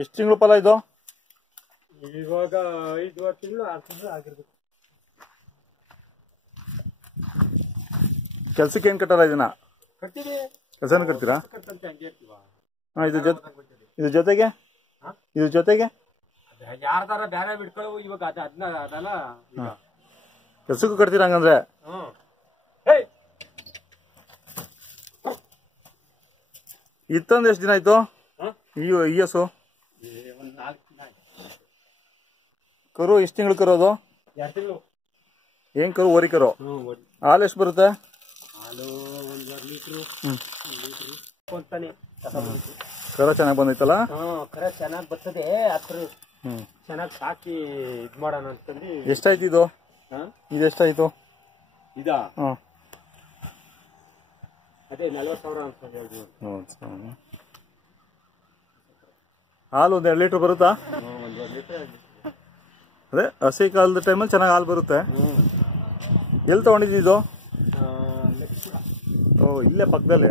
ಎಷ್ಟು ತಿಂಗಳು ಫಲ ಇದು? ಇವಾಗ 5 ತಿಂಗಳು 6 ತಿಂಗಳು ಆಗಿರ್ಬೇಕು. ಕೆಲ್ಸಕ್ಕೆ ಏನ್ ಕಟ್ಟಲ್ಲ ಇದನ್ನ? ಕಟ್ಟಿದೆ. ಕೆಲಸನ ಕಟ್ತೀರಾ? ಹಂಗೆ ಇರ್ತೀವ. ಇದ್ರ ಜೊತೆಗೆ ಯಾರ್ದಾರ ಬೇರೆ ಬಿಡ್ಕೊಳ್ಳೋ ಇವಾಗ ಅದಲ್ಲ ಕೆಲ್ಸಕ್ಕೂ ಕಟ್ತೀರಾ ಹಂಗಂದ್ರೆ? ಇತ್ತಂದ್ರೆ ಎಷ್ಟು ದಿನ ಆಯ್ತು ಈ ಹಸು? ಕರು ಎಷ್ಟು ತಿಂಗಳು ಕರು ಅದು? 2 ತಿಂಗಳು. ಏನ್ ಕರು? ಓರಿ ಕರು. ಹಾಲು ಎಷ್ಟು ಬರುತ್ತೆ? ಹಾಲು 1 ಲೀಟ್ರು. ಕರ ಚೆನ್ನಾಗಿ ಬಂದೈತಲ್ಲ? ಕರ ಚೆನ್ನಾಗಿ ಬರ್ತದೆ. ಹತ್ರ ಚೆನ್ನಾಗಿ ಸಾಕಿ ಇದ್ ಮಾಡೋಣ ಅಂತಂದು. ಎಷ್ಟಾಯ್ತು ಇದು? ಇದೆಷ್ಟಾಯ್ತು? ಇದಾ? ಅದೇ 40,000 ಅನ್ಕೊಂಡು. ಹಾಲು 1 2 ಲೀಟರ್ ಬರುತ್ತಾ? 1 ಲೀಟರ್. ಅದೇ ಹಸಿ ಕಾಲದ ಟೈಮಲ್ಲಿ ಚೆನ್ನಾಗಿ ಹಾಲು ಬರುತ್ತೆ. ಎಲ್ಲಿ ತಗೊಂಡಿದ್ದು? ಓ, ಇಲ್ಲೇ ಪಕ್ಕದಲ್ಲಿ.